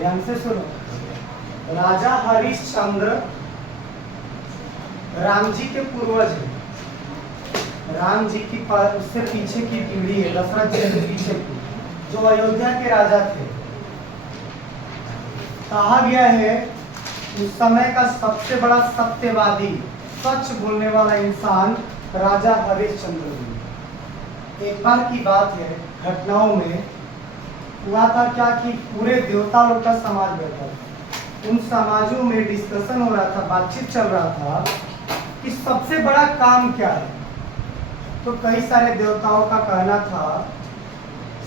ध्यान से सुनो। राजा हरिश्चंद्र राम जी के पूर्वज है। राम जी की उससे पीछे की पीढ़ी है, दशरथ जी के पीछे की, जो अयोध्या के राजा थे। कहा गया है उस समय का सबसे बड़ा सत्यवादी, सच बोलने वाला इंसान राजा हरिश्चंद्र जी। एक बार की बात है, घटनाओं में हुआ था क्या कि पूरे देवता लोग का समाज बैठा था। उन समाजों में डिस्कशन हो रहा था, बातचीत चल रहा था कि सबसे बड़ा काम क्या है। तो कई सारे देवताओं का कहना था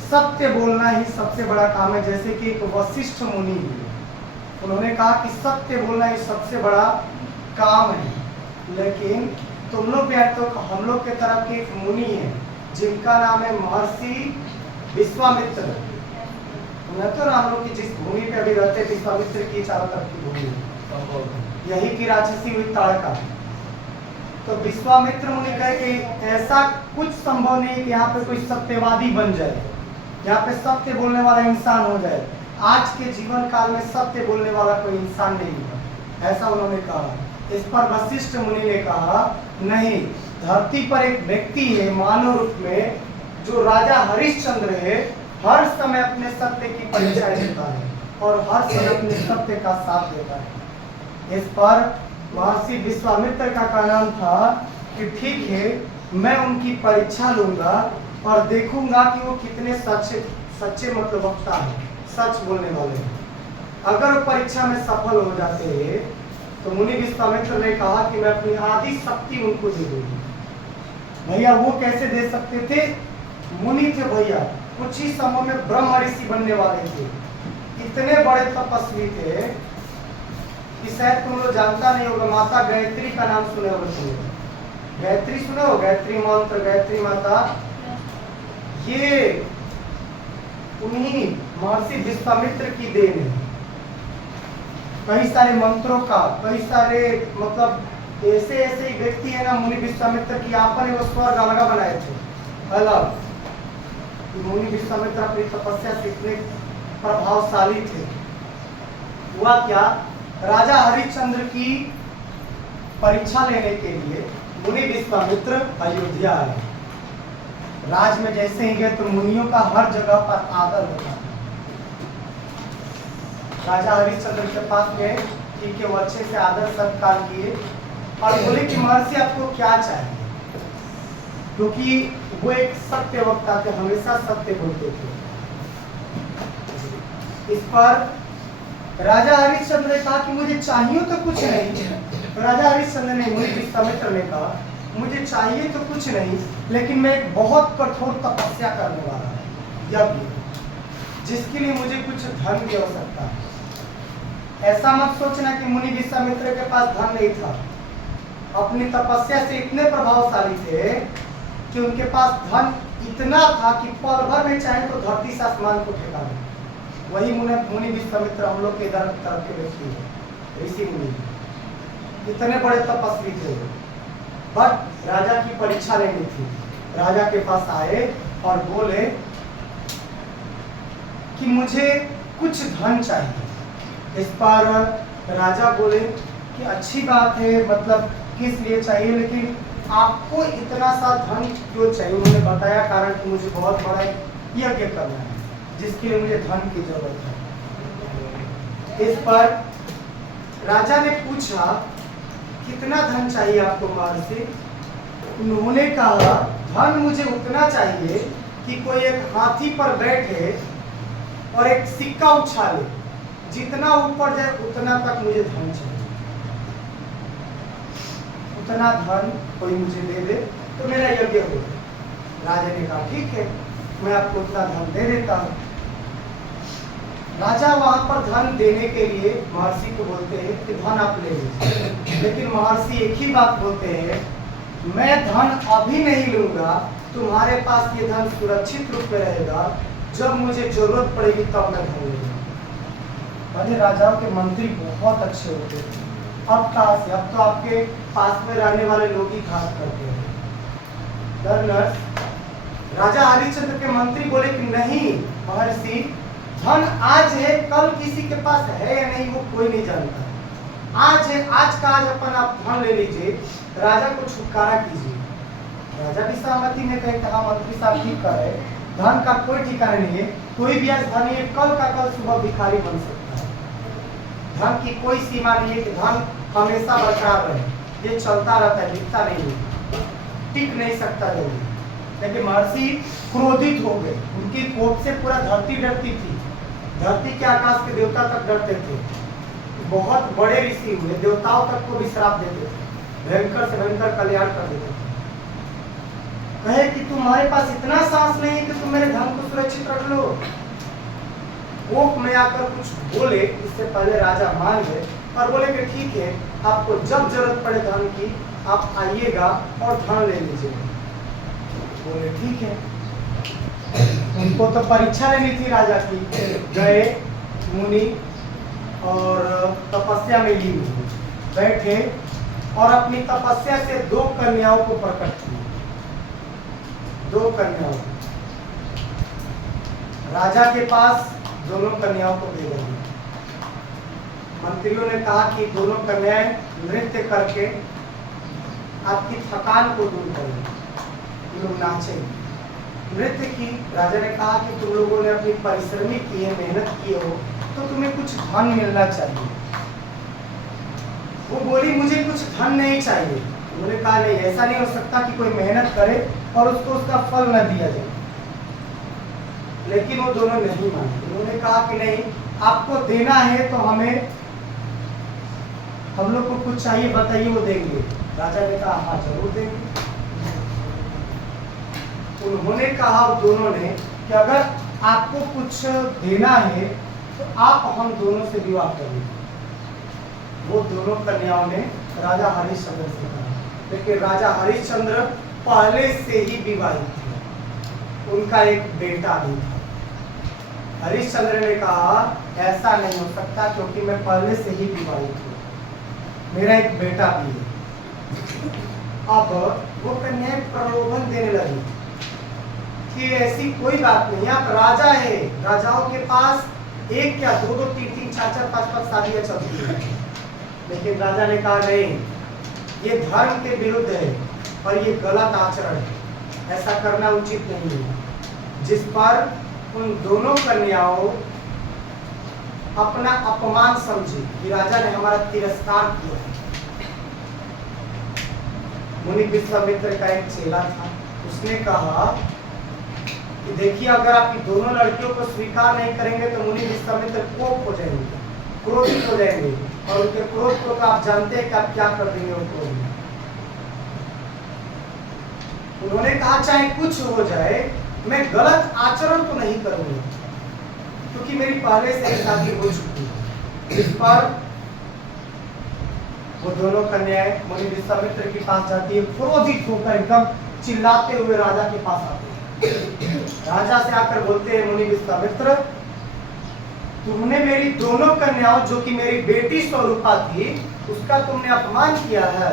सत्य बोलना ही सबसे बड़ा काम है। जैसे कि एक वशिष्ठ मुनि है, उन्होंने कहा कि सत्य बोलना ही सबसे बड़ा काम है। लेकिन तुम लोग भी तो हम लोग के तरफ के एक मुनि है जिनका नाम है महर्षि विश्वामित्र। तो हम लोग की जिस भूमि पे अभी रहते, विश्वामित्र की चारों तरफ की भूमि, यही की राक्षसी हुई ताड़का। तो विश्वामित्र मुनि कहे कि ऐसा कुछ संभव नहीं कि यहाँ पे कोई सत्यवादी बन जाए, यहाँ पे सत्य बोलने वाला इंसान हो जाए। आज के जीवन काल में सत्य बोलने वाला कोई इंसान नहीं है, ऐसा उन्होंने कहा। इस पर वशिष्ठ मुनि ने कहा नहीं, धरती पर एक व्यक्ति है मानव रूप में जो राजा हरिश्चंद्र है, हर समय अपने सत्य की परीक्षा देता है और हर समय अपने सत्य का साथ देता है। इस पर महर्षि विश्वामित्र का कहना था कि ठीक है, मैं उनकी परीक्षा लूंगा और देखूंगा कि वो कितने सच्चे मतलब वक्ता है, सच बोलने वाले हैं। अगर परीक्षा में सफल हो जाते हैं तो मुनि विश्वामित्र ने कहा कि मैं अपनी आधी शक्ति उनको दे दूंगी। भैया वो कैसे दे सकते थे? मुनि थे भैया, कुछ ही समय में ब्रह्म ऋषि बनने वाले थे। इतने बड़े तपस्वी थे कि शायद तुम लोग जानता नहीं होगा, माता गायत्री का नाम सुने होगा तुम? गायत्री सुने हो? गायत्री मंत्र, गायत्री माता, ये उन्हीं महर्षि विश्वामित्र की देन है। कई सारे मंत्रों का, कई सारे मतलब ऐसे ऐसे व्यक्ति है ना मुनि विश्वामित्र की, आपने वो स्वर्ग अलग बनाए थे अलग। मुनि विश्वामित्र अपनी तपस्या से इतने प्रभावशाली थे। हुआ क्या, राजा हरिश्चंद्र की परीक्षा लेने के लिए मुनि विश्वामित्र अयोध्या आए। राज में जैसे ही गए तो मुनियों का हर जगह पर आदर होता था। राजा हरिश्चंद्र के पास गए, ठीक है, वो अच्छे से आदर सत्कार किए और बोले कि महर्षि आपको क्या चाहिए, क्योंकि वो एक सत्य वक्ता थे, हमेशा सत्य बोलते थे। इस पर राजा हरिश्चंद्र ने कहा कि मुझे चाहिए तो कुछ नहीं। तो राजा हरिश्चंद्र ने, मुनि विश्वामित्र ने कहा मुझे चाहिए तो कुछ नहीं, लेकिन मैं एक बहुत कठोर तपस्या करने वाला हूँ, यज्ञ, जिसके लिए मुझे कुछ धन की आवश्यकता है। ऐसा मत सोचना कि मुनि विश्वामित्र के पास धन नहीं था। अपनी तपस्या से इतने प्रभावशाली थे कि उनके पास धन इतना था कि पल भर में चाहे तो धरती से आसमान को ठेका दे। वही मुनि विश्वामित्र हम लोग के तरफ के व्यक्ति है, ऋषि मुनि, इतने बड़े तपस्वी थे। बट राजा की परीक्षा लेनी थी। राजा के पास आए और बोले कि मुझे कुछ धन चाहिए। इस पर राजा बोले कि अच्छी बात है, मतलब किस लिए चाहिए, लेकिन आपको इतना सा धन क्यों चाहिए? उन्होंने बताया कारण कि मुझे बहुत बड़ा यज्ञ करना है जिसके लिए मुझे धन की जरूरत है। इस पर राजा ने पूछा कितना धन चाहिए आपको महर्षि? उन्होंने कहा धन मुझे उतना चाहिए कि कोई एक हाथी पर बैठे और एक सिक्का उछाले, जितना ऊपर जाए उतना तक मुझे धन चाहिए। उतना धन कोई मुझे दे दे तो मेरा यज्ञ हो जाए। राजा ने कहा ठीक है, मैं आपको उतना धन दे देता हूँ। राजा वहां पर धन देने के लिए महर्षि को बोलते हैं कि धन आप ले लीजिए, लेकिन महर्षि एक ही बात बोलते हैं, मैं धन अभी नहीं लूंगा, तुम्हारे पास ये धन सुरक्षित रूप में रहेगा, जब मुझे जरूरत पड़ेगी तब मैं धन लूंगा। पहले राजाओं के मंत्री बहुत अच्छे होते थे, अब कहाँ से, अब तो आपके पास में रहने वाले लोग ही घात करते हैं। राजा हरिश्चंद्र के मंत्री बोले कि नहीं महर्षि, धन आज है, कल किसी के पास है या नहीं वो कोई नहीं जानता। आज है, आज का आज अपन आप धन ले लीजिए, राजा को छुटकारा कीजिए, राजा भी सहमति में कहे हाँ मंत्री साहब ठीक कर रहे, धन का कोई ठिकाना नहीं है, कोई भी आज धनी है, कल का कल सुबह भिखारी बन सकता है। धन की कोई सीमा नहीं है कि धन हमेशा बरकरार रहे, ये चलता रहता है, दिखता नहीं है, टिक नहीं सकता जल्दी। लेकिन महर्षि क्रोधित हो गए, उनकी कोप से पूरा धरती डरती थी, धरती के आकाश के देवता तक डरते थे, बहुत बड़े ऋषि हुए, देवताओं तक को भी श्राप देते थे, भयंकर से भयंकर कल्याण कर देते थे। कहे कि तुम्हारे पास इतना साहस नहीं है कि तुम मेरे धन को सुरक्षित रख लो। कोप में आकर कुछ बोले, इससे पहले राजा मान गए और बोले कि ठीक है, आपको जब जरूरत पड़े धन की आप आइएगा और धन ले लीजिएगा। बोले ठीक है। उनको तो परीक्षा लेनी थी राजा की, गए मुनि और तपस्या में लीन हुए, बैठे और अपनी तपस्या से 2 कन्याओं को प्रकट किया, 2 कन्याओं। राजा के पास दोनों कन्याओं को दे दिया। मंत्रियों ने कहा कि दोनों कन्याएं नृत्य करके आपकी थकान को दूर करें, लोग नाचेंगे। नृत्य की राजा ने कहा कि तुम लोगों ने अपनी परिश्रमी की है, मेहनत की हो, तो तुम्हें कुछ धन मिलना चाहिए। वो बोली मुझे कुछ धन नहीं चाहिए। उन्होंने कहा नहीं, ऐसा नहीं हो सकता कि कोई मेहनत करे और उसको उसका फल न दिया जाए। लेकिन वो दोनों नहीं माने, उन्होंने कहा कि नहीं, आपको देना है तो हम लोग को कुछ चाहिए, बताइए, वो देंगे। राजा ने कहा हाँ जरूर देंगे। उन्होंने कहा दोनों ने कि अगर आपको कुछ देना है तो आप हम दोनों से विवाह करिए। वो दोनों कन्याओं ने राजा हरिश्चंद्र से कहा, लेकिन राजा हरिश्चंद्र पहले से ही विवाहित थे, उनका एक बेटा भी था। हरिश्चंद्र ने कहा ऐसा नहीं हो सकता क्योंकि मैं पहले से ही विवाहित हूँ, मेरा एक बेटा भी है। अब वो कन्याएं प्रलोभन देने लगी कि ऐसी कोई बात नहीं, आप राजा है, राजाओं के पास 1 क्या 2-2 3-3 4-4 5-5 शादियां चलती हैं। लेकिन राजा ने कहा नहीं, ये धर्म के विरुद्ध है और ये गलत आचरण है, ऐसा करना उचित नहीं है। जिस पर उन दोनों कन्याओं अपना अपमान समझी कि राजा ने हमारा तिरस्कार किया। मुनि विश्वामित्र का एक चेला था, उसने कहा कि देखिए अगर आपकी दोनों लड़कियों को स्वीकार नहीं करेंगे तो मुनि विश्वामित्र कोप हो जाएंगे, क्रोधित हो जाएंगे, और उनके क्रोध को तो आप जानते हैं कि आप क्या कर देंगे उनको। उन्होंने कहा चाहे कुछ हो जाए मैं गलत आचरण तो नहीं करूंगा, क्योंकि मेरी पहले से ही शादी हो चुकी है। इस पर वो दोनों कन्याएं मुनि विश्वामित्र के पास जाती है, क्रोधित होकर एकदम चिल्लाते हुए राजा के पास आते हैं। राजा से आकर बोलते हैं मुनि विश्वामित्र, तुमने मेरी दोनों कन्याओं जो कि मेरी बेटी स्वरूपा थी उसका तुमने अपमान किया है,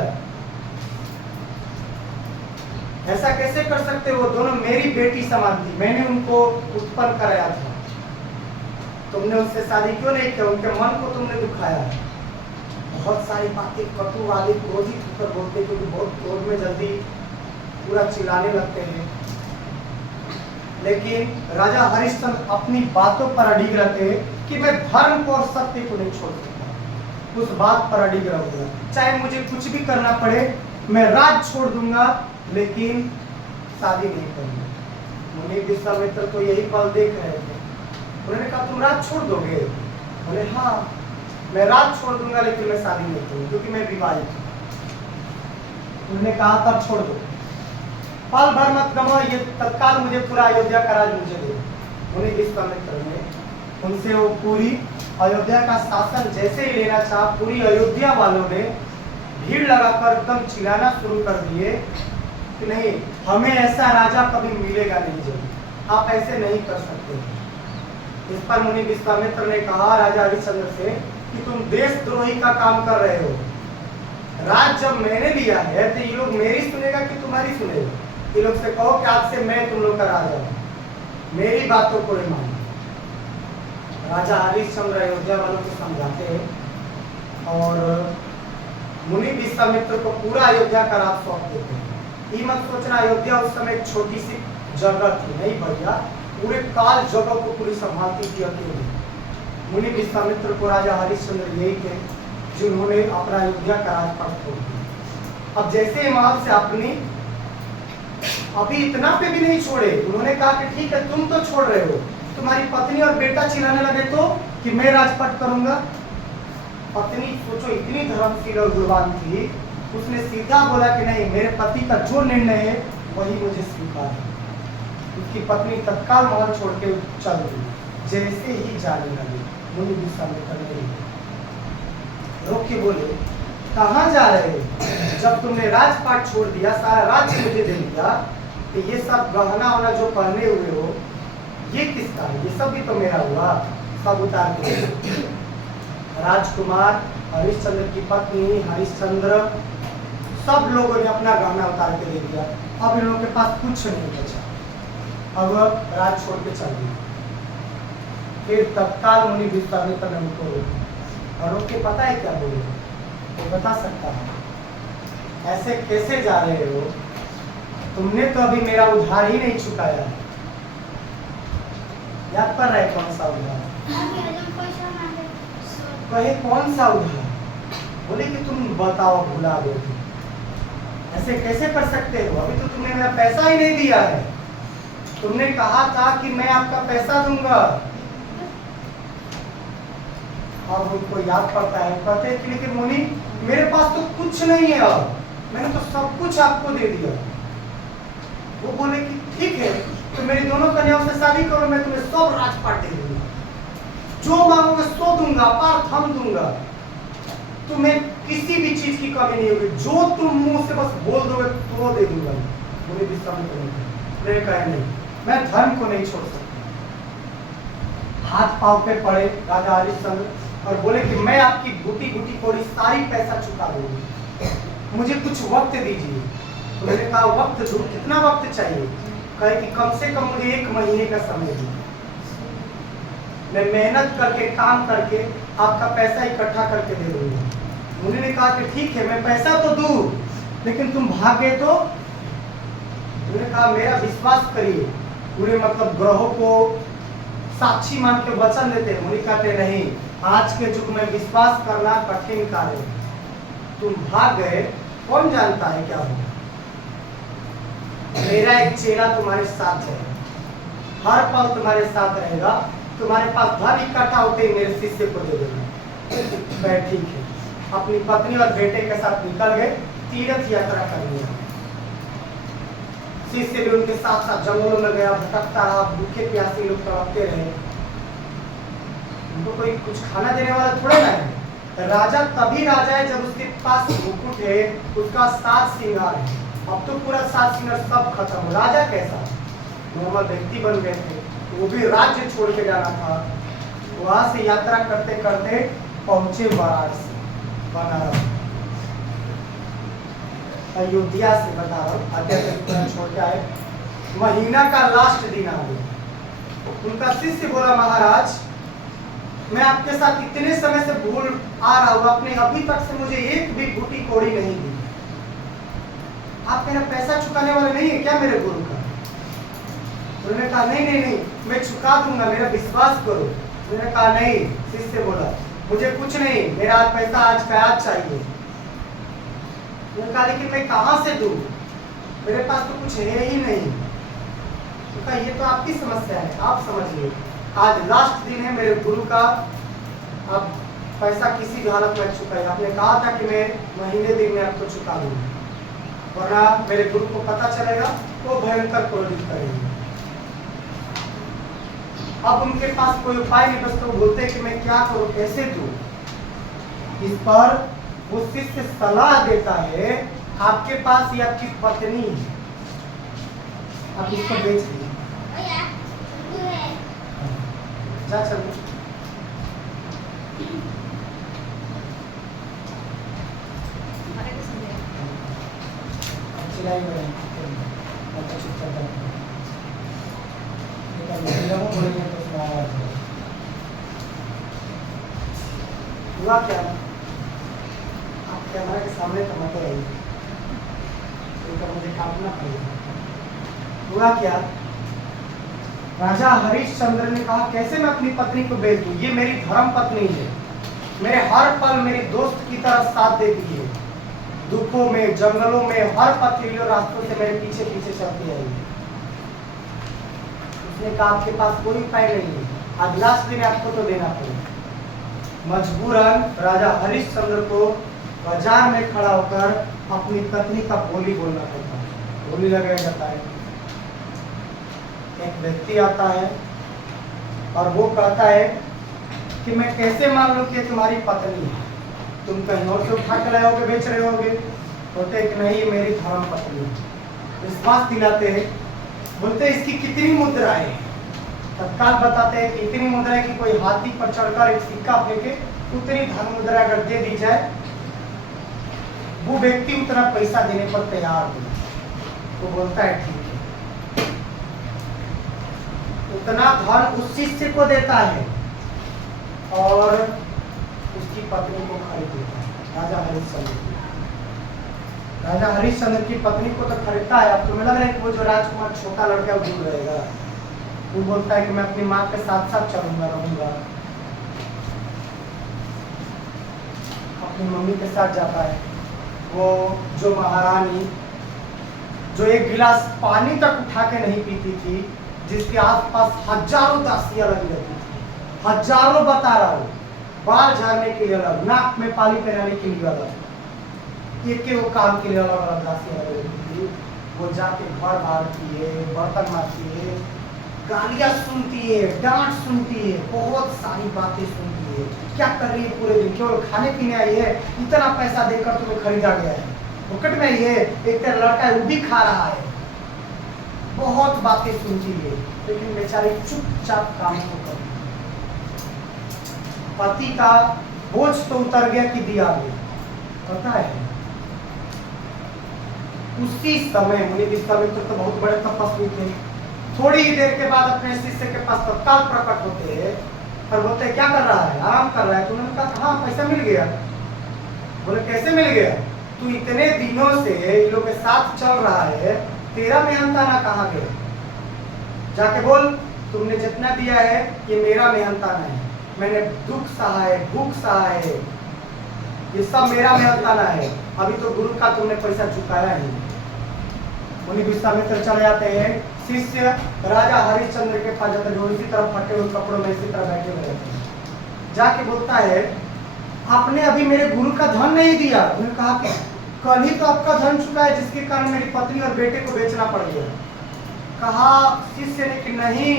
ऐसा कैसे कर सकते हो? दोनों मेरी बेटी समान थी, मैंने उनको उत्पन्न कराया था, तुमने उससे शादी क्यों नहीं किया? उनके मन को तुमने दुखाया। बहुत सारी बातें कटु वाली क्रोधित होकर बोलते, क्योंकि बहुत क्रोध में जल्दी पूरा चिल्लाने लगते हैं। लेकिन राजा हरिश्चंद्र अपनी बातों पर अडिग रहते हैं कि मैं धर्म को और सत्य को नहीं छोड़ सकता, उस बात पर अडिग रहूंगा, चाहे मुझे कुछ भी करना पड़े, मैं राज छोड़ दूंगा लेकिन शादी नहीं करूंगा। मुनि विश्वामित्र तो यही पल देख रहे थे। उन्होंने कहा तुम राज छोड़ दोगे? बोले हाँ मैं राज छोड़ दूंगा लेकिन मैं शादी नहीं करूंगा क्योंकि मैं विवाहित हूँ। उन्होंने कहा तब छोड़ दो, पल भर मत गमो, ये तत्काल मुझे पूरा अयोध्या का राज मुझे दो। मुनि विश्वामित्र ने उनसे वो पूरी अयोध्या का शासन जैसे ही लेना चाहा, पूरी अयोध्या वालों ने भीड़ लगाकर एकदम चिल्लाना शुरू कर दिए कि नहीं, हमें ऐसा राजा कभी मिलेगा नहीं, जब आप ऐसे नहीं कर सकते। इस पर मुनि विश्वामित्र ने कहा राजा हरिश्चंद्र से कि तुम देशद्रोही का काम कर रहे हो, राज जब मैंने लिया है तो ये लोग मेरी सुनेगा कि तुम्हारी सुनेगा? ये लोग से कहो कि आज से मैं तुम लोग का राजा हूं, मेरी बातों को नहीं मानो। राजा हरिश्चंद्र अयोध्या वालों को समझाते हैं और मुनि विश्वामित्र को पूरा अयोध्या का राज सौंप देते हैं। ये मत सोचना अयोध्या उस समय एक छोटी सी जगह थी, नहीं भैया, पूरे काल जगह को पूरी संभालती थी अकेले। मुनि विश्वामित्र को राजा हरिश्चंद्र यही थे जिन्होंने अपना अयोध्या का राजपाट छोड़ दिया। अब जैसे वहां से अपनी अभी इतना पे भी नहीं छोड़े, उन्होंने कहा कि ठीक है तुम तो छोड़ रहे हो, तुम्हारी पत्नी और बेटा चिल्लाने लगे तो कि मैं राजपाट करूंगा। पत्नी सोचो इतनी धर्मशील और गुणवान थी, उसने सीधा बोला कि नहीं, मेरे पति का जो निर्णय है वही मुझे स्वीकार है। उसकी पत्नी तत्काल महल छोड़ के चल गई। जैसे ही जाने लगी मुनि विश्वामित्र ने रोक के बोले कहाँ जा रहे हो? जब तुमने राजपाट छोड़ दिया, सारा राज्य मुझे दे दिया, तो ये सब गहना वाला जो पहने हुए हो ये किसका है? ये सब भी तो मेरा हुआ, सब उतार के। राजकुमार, हरिश्चंद्र की पत्नी, हरिश्चंद्र, सब लोगों ने अपना गहना उतार के दे दिया। अब इन लोगों के पास कुछ नहीं बचा, अब राज छोड़ के चल गए। फिर तत्काल मुनि विश्वामित्र ने उनको रोक के पता है क्या बोले? वो बता सकता है ऐसे कैसे जा रहे हो? तुमने तो अभी मेरा उधार ही नहीं चुकाया। याद पड़ रहा है कौन सा उधार? कहे कौन सा उधार? बोले कि तुम बताओ, भुला गए। ऐसे कैसे कर सकते हो? अभी तो तुमने मेरा पैसा ही नहीं दिया है। तुमने कहा था कि मैं आपका पैसा दूंगा। अब उनको याद पड़ता है, कहते हैं कि लेकिन मुनि मेरे पास तो कुछ नहीं है, अब मैंने तो सब कुछ आपको दे दिया। वो बोले कि ठीक है, तो मेरी दोनों कन्याओं से शादी करो, मैं तुम्हें सब राजपाट दे दूंगा, जो मांगोगे सो दूंगा, पार्थ हम दूंगा, तुम्हें किसी भी चीज की कमी नहीं होगी, जो तुम मुंह से बस बोल दोगे तो वो दे दूंगा। मुझे विश्वामित्र ने कहा नहीं, मैं धर्म को नहीं छोड़ सकता। हाथ पांव पे पड़े राजा हरिश्चंद्र और बोले कि मैं आपकी बूटी बूटी कोड़ी सारी पैसा चुका दूंगी, मुझे कुछ वक्त दीजिए। तो मैंने कहा वक्त दो? कितना वक्त चाहिए? कहे कि कम से कम मुझे 1 महीने का समय दीजिए, मैं मेहनत करके काम करके आपका पैसा इकट्ठा करके दे दूंगा। उन्होंने कहा कि ठीक है, मैं पैसा तो दूं, लेकिन तुम भाग गए तो? उन्होंने कहा मेरा विश्वास करिए। पूरे मतलब ग्रहों को साक्षी मान के वचन देते हैं। मुनि कहते नहीं, आज के युग में विश्वास करना कठिन कार्य है। तुम भाग गए, कौन जानता है क्या होगा। मेरा एक चेला तुम्हारे साथ है, हर पल तुम्हारे साथ रहेगा, तुम्हारे पास धन इकट्ठा होते ही मेरे शिष्य को दे देना। मैं ठीक है, अपनी पत्नी और बेटे के साथ निकल गए तीर्थ यात्रा करने। शिष्य भी उनके साथ साथ जंगलों में गया, भटकता रहा, भूखे प्यासे लोग तड़पते रहे। उनको कोई कुछ खाना देने वाला थोड़े ना है। राजा तभी राजा है जब उसके पास मुकुट है, उसका साज श्रृंगार है। अब तो पूरा साज श्रृंगार सब खत्म। राजा कैसा नॉर्मल व्यक्ति बन गए थे, वो भी राज्य छोड़ के जाना था। वहां से यात्रा करते करते पहुंचे वाराणसी, बनारस, अयोध्या से बता रहा हूँ, अयोध्या छोड़ के आए। महीना का लास्ट दिन आ गया। उनका शिष्य बोला महाराज, मैं आपके साथ इतने समय से भूल आ रहा हूँ, आपने अभी तक से मुझे एक भी बूटी कोड़ी नहीं दी। आप मेरा पैसा चुकाने वाले नहीं है क्या मेरे गुरु का? उन्होंने कहा नहीं नहीं नहीं, मैं चुका दूंगा, मेरा विश्वास करो। उन्होंने कहा नहीं। शिष्य बोला मुझे कुछ नहीं, मेरा पैसा आज का आज चाहिए। उन्होंने कहा लेकिन मैं कहाँ से दूं, मेरे पास तो कुछ है ही नहीं। तो कहा ये तो आपकी समस्या है, आप समझिए, आज लास्ट दिन है मेरे गुरु का, अब पैसा किसी भी हालत में चुकाइए। आपने कहा था कि मैं महीने दिन में आपको चुका दूंगा, वरना मेरे गुरु को पता चलेगा तो भयंकर क्रोधित करेंगे। अब उनके पास कोई उपाय नहीं, बस तो बोलते कि मैं क्या करूं, कैसे दूं। इस पर वो शिष्य सलाह देता है, आपके पास ये आपकी पत्नी है, आप इसको बेच लीजिए। जा चलो। चिल्लाई बोलेंगे तो सुना हुआ क्या, आप कैमरा के सामने तो मत आइए, तो मुझे काटना पड़ेगा। हुआ क्या, राजा हरिश्चंद्र ने कहा कैसे मैं अपनी पत्नी को बेच दूं, ये मेरी धर्म पत्नी है, मेरे हर पल मेरी दोस्त की तरह साथ देती है, दुखों में जंगलों में हर पथरीले रास्तों से मेरे पीछे पीछे चलती आई है। उसने कहा आपके पास कोई उपाय नहीं है, आज लास्ट दिन आपको तो देना पड़ेगा। मजबूरन राजा हरिश्चंद्र को बाजार में खड़ा होकर अपनी पत्नी का बोली बोलना पड़ता है, बोली लगाया जाता है। एक व्यक्ति आता है और वो कहता है कि मैं कैसे मान लूं कि तुम्हारी पत्नी है, तुम कहीं और से उठा के लाए होगे, बेच रहे होगे। बोलते कि नहीं मेरी धर्म पत्नी है। विश्वास दिलाते हैं, बोलते इसकी कितनी मुद्राएं हैं, तत्काल बताते हैं कि इतनी मुद्राएं कि कोई हाथी पर चढ़कर एक सिक्का फेंके उतनी धन मुद्रा अगर दे दी जाए वो व्यक्ति उतना पैसा देने पर तैयार हो। तो बोलता है ठीक है, उतना धन उस शिष्य को देता है और उसकी पत्नी को खरीद लेता है। राजा हरिश्चंद्र की, राजा हरिश्चंद्र की पत्नी को तो खरीदता है। अब तुम्हें लग रहा है कि वो जो राजकुमार छोटा लड़का वो दूर रहेगा, वो बोलता है कि मैं अपनी माँ के साथ साथ चलूंगा, रहूंगा, अपनी मम्मी के साथ जाता है। वो जो महारानी जो एक गिलास पानी तक उठा के नहीं पीती थी, जिसके आसपास हजारों दासियां लगी रहती थी, हजारों बता रहा हूँ, बाल झाड़ने के लिए अलग, नाक में पानी पहनाने के लिए अलग, एक के वो काम के लिए अलग अलग दासियां लगी रहती थी। वो जाके घर बांटती है, बर्तन मारती है, गालियां सुनती है, डांट सुनती है, बहुत सारी बातें सुनती है। क्या कर रही है पूरे दिन, केवल खाने पीने आई है, इतना पैसा देकर तुम्हें खरीदा गया है, मुकट में ही है, एक तेरा लड़का है वो भी खा रहा है, बहुत बातें सुनती है, लेकिन बेचारी चुपचाप काम को करती है। पति का बोझ तो उतर गया कि दिया गया, पता है। उसी समय मुनि विश्वामित्र तो बहुत बड़े तपस्वी थे, थोड़ी ही देर के बाद अपने शिष्य के पास तत्काल प्रकट होते हैं और बोलते हैं क्या कर रहा है, आराम कर रहा है। तो उन्होंने कहा हाँ पैसा मिल गया। बोले कैसे मिल गया, तू इतने दिनों से इन लोगों के साथ चल रहा है, तेरा मेहनताना कहाँ गया, जाके बोल तुमने जितना दिया है ये मेरा मेहनताना है, मैंने दुख सहा है, भूख सहा है, ये सब मेरा मेहनताना है, अभी तो गुरु का तुमने पैसा चुकाया ही। मुनि विश्वामित्र चले जाते हैं, शिष्य राजा हरिश्चंद्र के पास जाते जो इसी तरह फटे हुए कपड़ों में इसी तरह बैठे हुए रहते हैं। जाके बोलता है आपने अभी मेरे गुरु का धन नहीं दिया। उन्होंने कहा कि कल ही तो आपका धन चुका है, जिसके कारण मेरी पत्नी और बेटे को बेचना पड़ गया। कहा शिष्य ने कि नहीं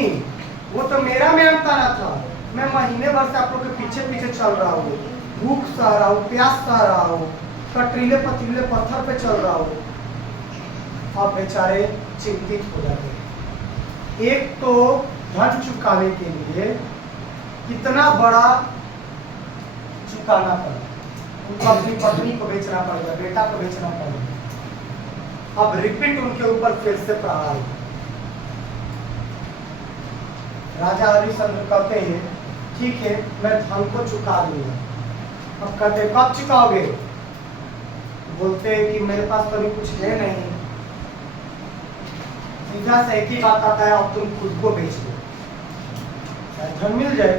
वो तो मेरा मेहनताना था, मैं महीने भर से आप लोग के पीछे पीछे चल रहा हूँ, भूख सह रहा हूँ, प्यास सह रहा हूँ, कटरीले पथरीले पत्थर पे चल रहा हूँ। अब बेचारे चिंतित हो जाते हैं। एक तो धन चुकाने के लिए कितना बड़ा चुकाना पड़ा, उनको अपनी पत्नी को बेचना पड़ेगा, बेटा को बेचना पड़ेगा। अब रिपीट उनके ऊपर फिर से प्रहार। राजा हरिश्चंद्र कहते हैं ठीक है मैं धन को चुका दूंगा। अब कहते कब चुकाओगे, बोलते हैं कि मेरे पास तो अभी कुछ है नहीं। सीधा से एक ही बात आता है, अब तुम खुद को बेच लो, धन मिल जाए।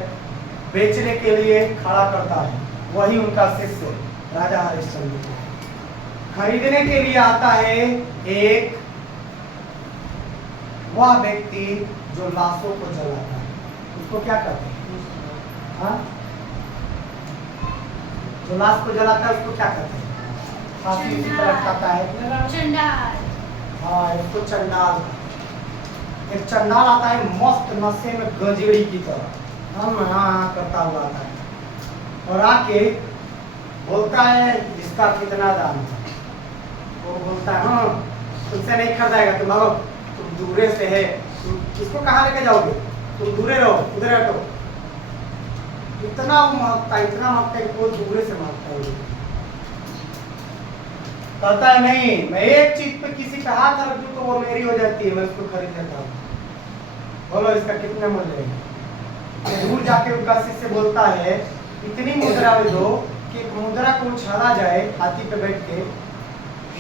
बेचने के लिए खड़ा करता है वही उनका शिष्य राजा हरिश्चंद्र को। खरीदने के लिए आता है एक वह व्यक्ति जो लाशों को जलाता है, उसको क्या कहते हैं, हाँ? जो लाश को जलाता है उसको क्या कहते हैं, फांसी उसी तरह खाता है, चंडाल। हाँ इसको चंडाल। एक चंडाल आता है मस्त नशे में गजेड़ी की तरह, हम हाँ करता हुआ आता है और आके बोलता है इसका कितना दाम है। वो बोलता है हाँ तुमसे नहीं खरीदाएगा, तुम आओ, तुम दूरे से है, तुम किसको कहाँ लेके जाओगे, तुम दूरे रहो, उधर हटो। इतना वो मांगता है, इतना मांगता है कि वो दूरे से मांगता है। कहता है नहीं मैं एक चीज पे किसी का हाथ रख दूं तो वो मेरी हो जाती है, मैं उसको खरीद लेता हूँ, बोलो इसका कितना मूल्य है। दूर जाके उनका शिष्य बोलता है इतनी मुद्रा दो कि एक मुद्रा को उछाला जाए हाथी पे बैठ के,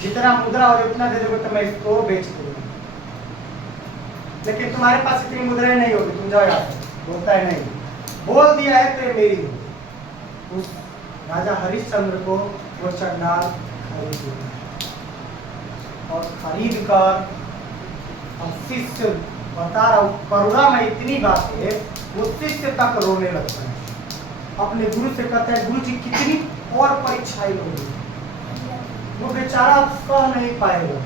जितना मुद्रा हो उतना दे दोगे तो मैं इसको बेच दूंगा, लेकिन तुम्हारे पास इतनी मुद्राएं नहीं होगी, तुम जाओ यहाँ से। बोलता है नहीं, बोल दिया है तो ये मेरी होगी। उस राजा हरिश्चंद्र को वो चंडाल खरीद लिया और खरीद कर अब शिष्य बता रहा हूँ, करुणा में इतनी बात है, वो शिष्य तक रोने लगता है, अपने गुरु से कहता है, गुरु जी कितनी और परीक्षाएं होगी, वो बेचारा सह नहीं पाएगा,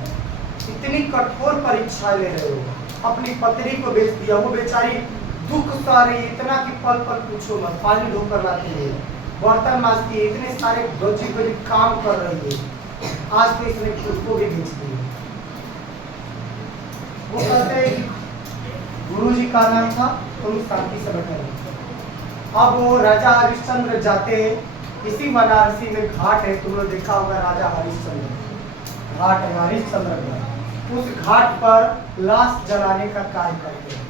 इतनी कठोर परीक्षा ले रहे हो, अपनी पत्नी को बेच दिया, वो बेचारी दुख सह रही, इतना कि पल पल पूछो मत, पानी ढोकर लाती है, बर्तन मांजती है, इतने सारे रोजी रोजी काम कर रही है, आज तो इसने खुद को भी बेच दिया। वो कहते हैं गुरु जी का नाम था, तुम शांति से बैठे रहो। अब वो राजा हरिश्चंद्र जाते, इसी बनारसी में घाट है, तुम लोग देखा होगा, राजा हरिश्चंद्र घाट है, हरिश्चंद्र घाट, उस घाट पर लाश जलाने का कार्य करते हैं।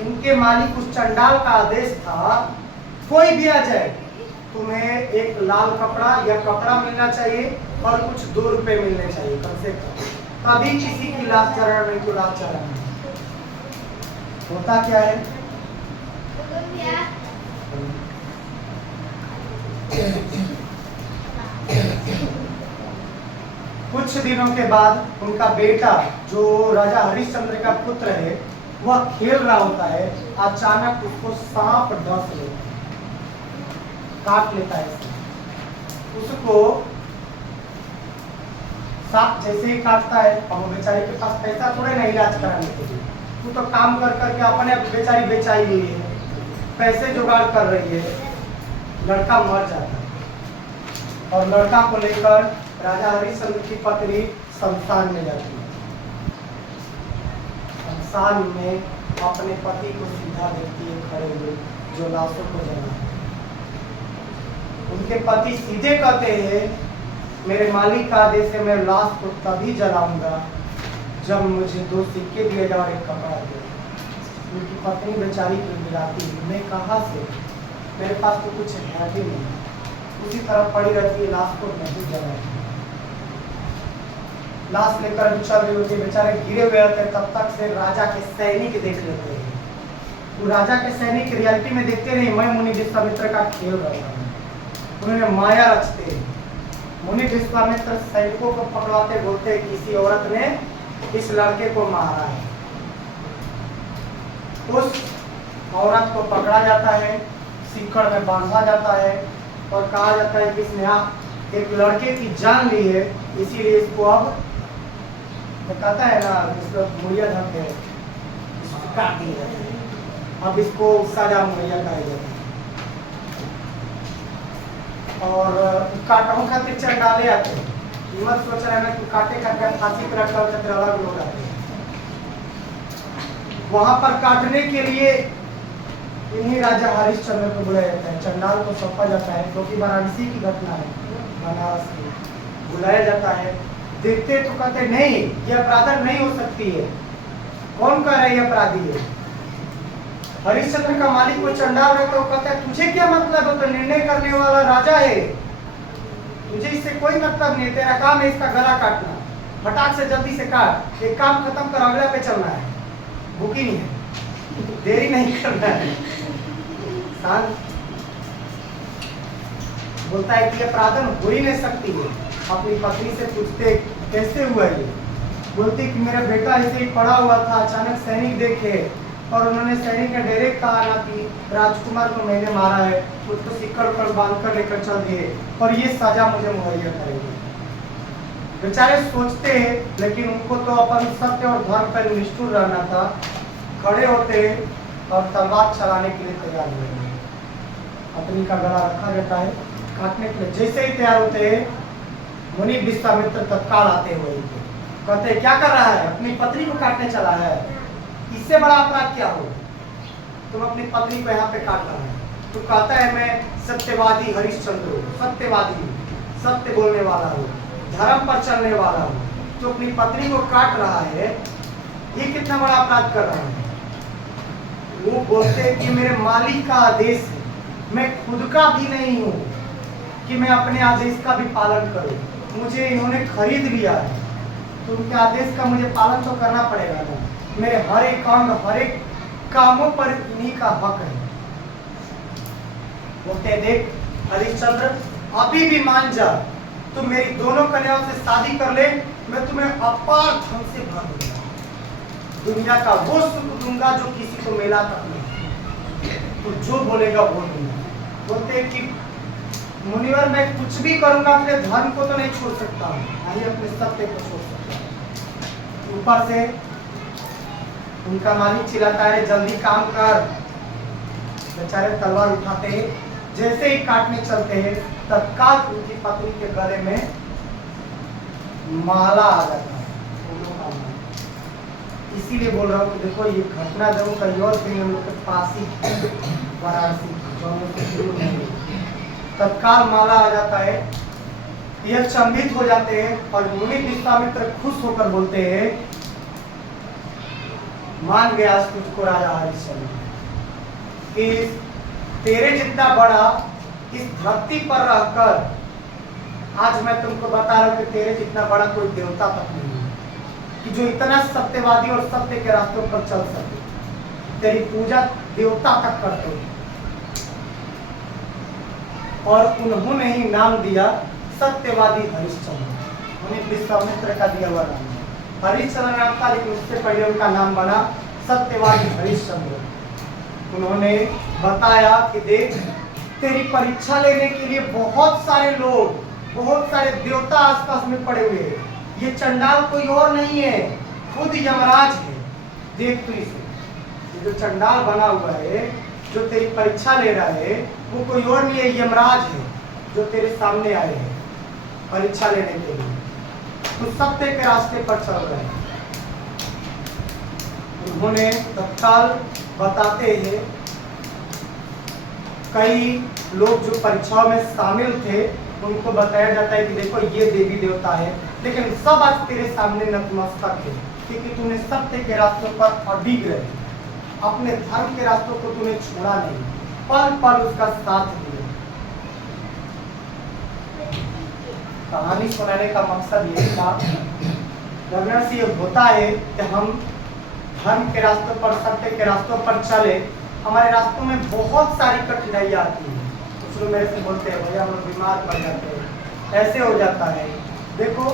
इनके मालिक उस चंडाल का आदेश था, कोई भी आ जाए तुम्हें एक लाल कपड़ा या कपड़ा मिलना चाहिए और कुछ 2 रुपए मिलने चाहिए कम से कम, कभी किसी की लाश जलाना नहीं तो लाश जलाना। होता क्या है, कुछ दिनों के बाद उनका बेटा जो राजा हरिश्चंद्र का पुत्र है, वह खेल रहा होता है, अचानक उसको सांप डस लेता है, काट लेता है। उसको सांप जैसे ही काटता है, अब वो बेचारे के पास पैसा थोड़े नहीं इलाज कराने के लिए, वो तो काम कर करके अपने बेचारी बेचाई हुई है, पैसे जुगाड़ कर रही है, लड़का मर जाता है और लड़का को लेकर राजा हरिश्चंद्र की पत्नी शमशान में जाती है। शमशान में अपने पति को सीधा देखती है खड़े हुए, जो लाशों को जला। उनके पति सीधे कहते हैं, मेरे मालिक का आदेश है, मैं लाश को तभी जलाऊंगा जब मुझे 2 सिक्के दिए जाए और एक कपड़ा दे। उनकी पत्नी बेचारी को मिलाती है, मैं कहाँ से, मेरे पास तो कुछ है भी नहीं, उसी तरह पड़ी रहती है, लाश को नहीं जलाती। लाश लेकर चल रही होती है, बेचारे गिरे हुए रहते हैं, तब तक से राजा के सैनिक देख लेते हैं। वो राजा के सैनिक रियलिटी में देखते नहीं, मैं मुनि विश्वामित्र का खेल रहा हूँ, उन्होंने माया रचते हैं। मुनि विश्वामित्र सैनिकों को पकड़वाते, बोलते हैं किसी औरत ने इस लड़के को मारा है। उस औरत को पकड़ा जाता है, सीकड़ में बांधा जाता है और कहा जाता है कि इसने एक लड़के की जान ली है, इसीलिए इसको अब तो कहता है ना, इसको मुहैया धम है, इसको काट दिया जाता है, अब इसको सजा मुहैया कराई जाती है। और काटों खातिर चंडाले आते हैं, कीमत सोच रहे हैं कि काटे काट फांसी पर रखा होता है, अलग लोग आते हैं वहां पर काटने के लिए। इन्हीं राजा हरिश्चंद्र को बुलाया जाता है, चंडाल को सौंपा जाता है, क्योंकि वाराणसी की घटना है, बनारस की, बुलाया जाता है। देखते तो कहते नहीं, ये अपराध नहीं हो सकती है, कौन कह रहा है ये अपराधी है। हरिश्चंद्र का मालिक को चंडाल है, तो कहता है तुझे क्या मतलब है, तो निर्णय करने वाला राजा है, तुझे इससे कोई मतलब नहीं, तेरा काम है इसका गला काटना, फटाक से जल्दी से काट, एक काम खत्म कर, अगला पे चलना है, बुकिंग है, देरी नहीं करना है। शांत बोलता है कि अपराधन हो ही नहीं सकती है। अपनी पत्नी से पूछते कैसे हुआ ये, बोलती कि मेरा बेटा ऐसे ही पड़ा हुआ था, अचानक सैनिक देखे और उन्होंने सैनिक ने डायरेक्ट कहा ना कि राजकुमार को मैंने मारा है, उसको सिक्कड़ पर बांध कर लेकर चल दिए और ये सजा मुझे मुहैया करेगी। बेचारे सोचते हैं, लेकिन उनको तो अपन सत्य और धर्म पर निष्ठुर रहना था। खड़े होते और तलवार चलाने के लिए तैयार हुए, पत्नी का गला रखा जाता है काटने के लिए। जैसे ही तैयार होते हैं, मुनि विश्वामित्र तत्काल आते हुए कहते क्या कर रहा है, अपनी पत्नी को काटने चला है, इससे बड़ा अपराध क्या हो, तुम अपनी पत्नी को यहाँ पे काट रहा है। तो कहता है मैं सत्यवादी हरिश्चंद्र हूँ, सत्यवादी, सत्य बोलने वाला हूँ, धर्म पर चलने वाला हूँ, तो अपनी पत्नी को काट रहा है, ये कितना बड़ा अपराध कर रहा है। वो बोलते हैं कि मेरे मालिक का आदेश है, मैं खुद का भी नहीं हूँ कि मैं अपने आदेश का भी पालन करूँ। मुझे इन्होंने खरीद लिया है, तो उनके आदेश का मुझे पालन तो करना पड़ेगा ना। मेरे हर एक अंग, हर एक कामों पर इन्हीं का हक है। बोलते देख हरिश्चंद्र, अभी भी मान जा, तू मेरी दोनों कन्याओं से शादी कर ले, मैं तुम्हें अपार धन से भर दूंगा। दुनिया का वो सुख दूंगा जो किसी को मिला तक नहीं। तू जो बोलेगा वो दूंगा। बोलते कि मुनिवर, मैं कुछ भी करूंगा, अपने धर्म को तो नहीं छोड़ सकता हूँ, नहीं अपने सत्य को छोड़ सकता हूँ। ऊपर से उनका मालिक चिल्लाता है, जल्दी काम कर। बेचारे तलवार उठाते हैं, जैसे ही काटने चलते हैं तत्काल उनकी पत्नी के गले में माला आ जाता है। इसीलिए बोल रहा हूँ कि देखो ये घटना जब कहीं और फिर हम लोग के पास ही वाराणसी जो हम लोग के शुरू में तत्काल माला आ जाता है। यह चंबित हो जाते हैं और मुनि विश्वामित्र खुश होकर बोलते हैं, मान गया तुझको राजा हरिश्चंद्र कि तेरे जितना बड़ा इस धरती पर रहकर आज मैं तुमको बता रहा हूं कि तेरे जितना बड़ा कोई देवता तक नहीं है कि जो इतना सत्यवादी और सत्य के रास्तों पर चल सके। तेरी पूजा देवता तक करते हैं। और उन्होंने ही नाम दिया सत्यवादी हरिश्चंद्र। उन्हें विश्वामित्र का दिया हुआ नाम हरिश्चंद्र नाम था, लेकिन उससे पहले उनका नाम बना सत्यवादी हरिश्चंद्र। उन्होंने बताया कि देख, तेरी परीक्षा लेने के लिए बहुत सारे लोग, बहुत सारे देवता आसपास में पड़े हुए हैं। ये चंडाल कोई और नहीं है, खुद यमराज है। देख तू इसे, ये जो चंडाल बना हुआ है, जो तेरी परीक्षा ले रहा है, वो कोई और नहीं है, यमराज है जो तेरे सामने आए हैं परीक्षा लेने के लिए। तू सत्य के रास्ते पर चल रहे हैं। उन्होंने तत्काल बताते हैं, कई लोग जो परीक्षाओं में शामिल थे उनको बताया जाता है कि देखो ये देवी देवता है, लेकिन सब आज तेरे सामने नतमस्तक है क्योंकि तूने सत्य के रास्तों पर अडिग रहे, अपने धर्म के रास्तों को तूने छोड़ा नहीं, पल पल उसका साथ दिया। कहानी सुनाने का मकसद यही था, वर्णन से ये होता है कि हम धर्म के रास्तों पर, सत्य के रास्तों पर चले। हमारे रास्तों में बहुत सारी कठिनाइयाँ आती हैं। कुछ लोग मेरे से बोलते हैं, भैया हम लोग बीमार पड़ जाते हैं, ऐसे हो जाता है। देखो,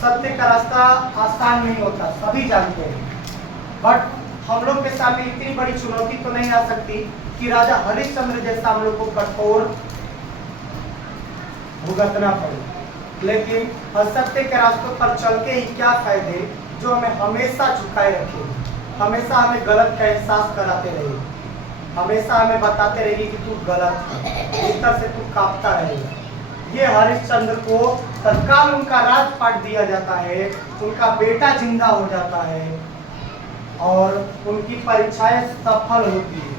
सत्य का रास्ता आसान नहीं होता, सभी जानते हैं, बट हम लोग के सामने इतनी बड़ी चुनौती तो नहीं आ सकती कि राजा हरिश्चंद्र जैसा हम लोग को कठोर भुगतना पड़े। लेकिन असत्य के रास्तों पर चल के ही क्या फायदे जो हमें हमेशा झुकाए रखे, हमेशा हमें गलत का एहसास कराते रहे, हमेशा हमें बताते रहेगी कि तू गलत है, भीतर से तू कांपता रहेगा। ये हरिश्चंद्र को तत्काल उनका राजपाट दिया जाता है, उनका बेटा जिंदा हो जाता है और उनकी परीक्षाएं सफल होती है।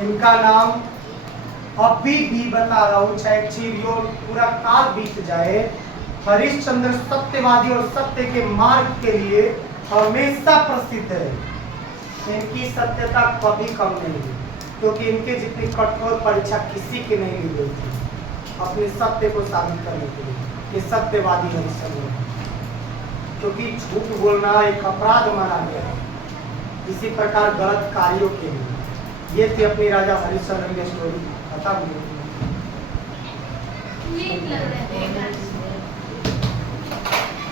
इनका नाम अभी भी बता रहा हूं, चाहे चिड़ियों पूरा काल बीत जाए, हरिश्चंद्र सत्यवादी और सत्य के मार्ग के लिए हमेशा प्रसिद्ध है। इनकी सत्यता कभी कम नहीं हुई, क्योंकि इनके जितनी कठोर परीक्षा किसी की नहीं ली गई थी अपने सत्य को साबित करने के लिए। ये सत्यवादी हरिश्चंद्र है, क्योंकि झूठ बोलना एक अपराध माना गया है, इसी प्रकार गलत कार्यों के लिए। ये थी अपनी राजा हरिश्चंद्र की स्टोरी। खत्म।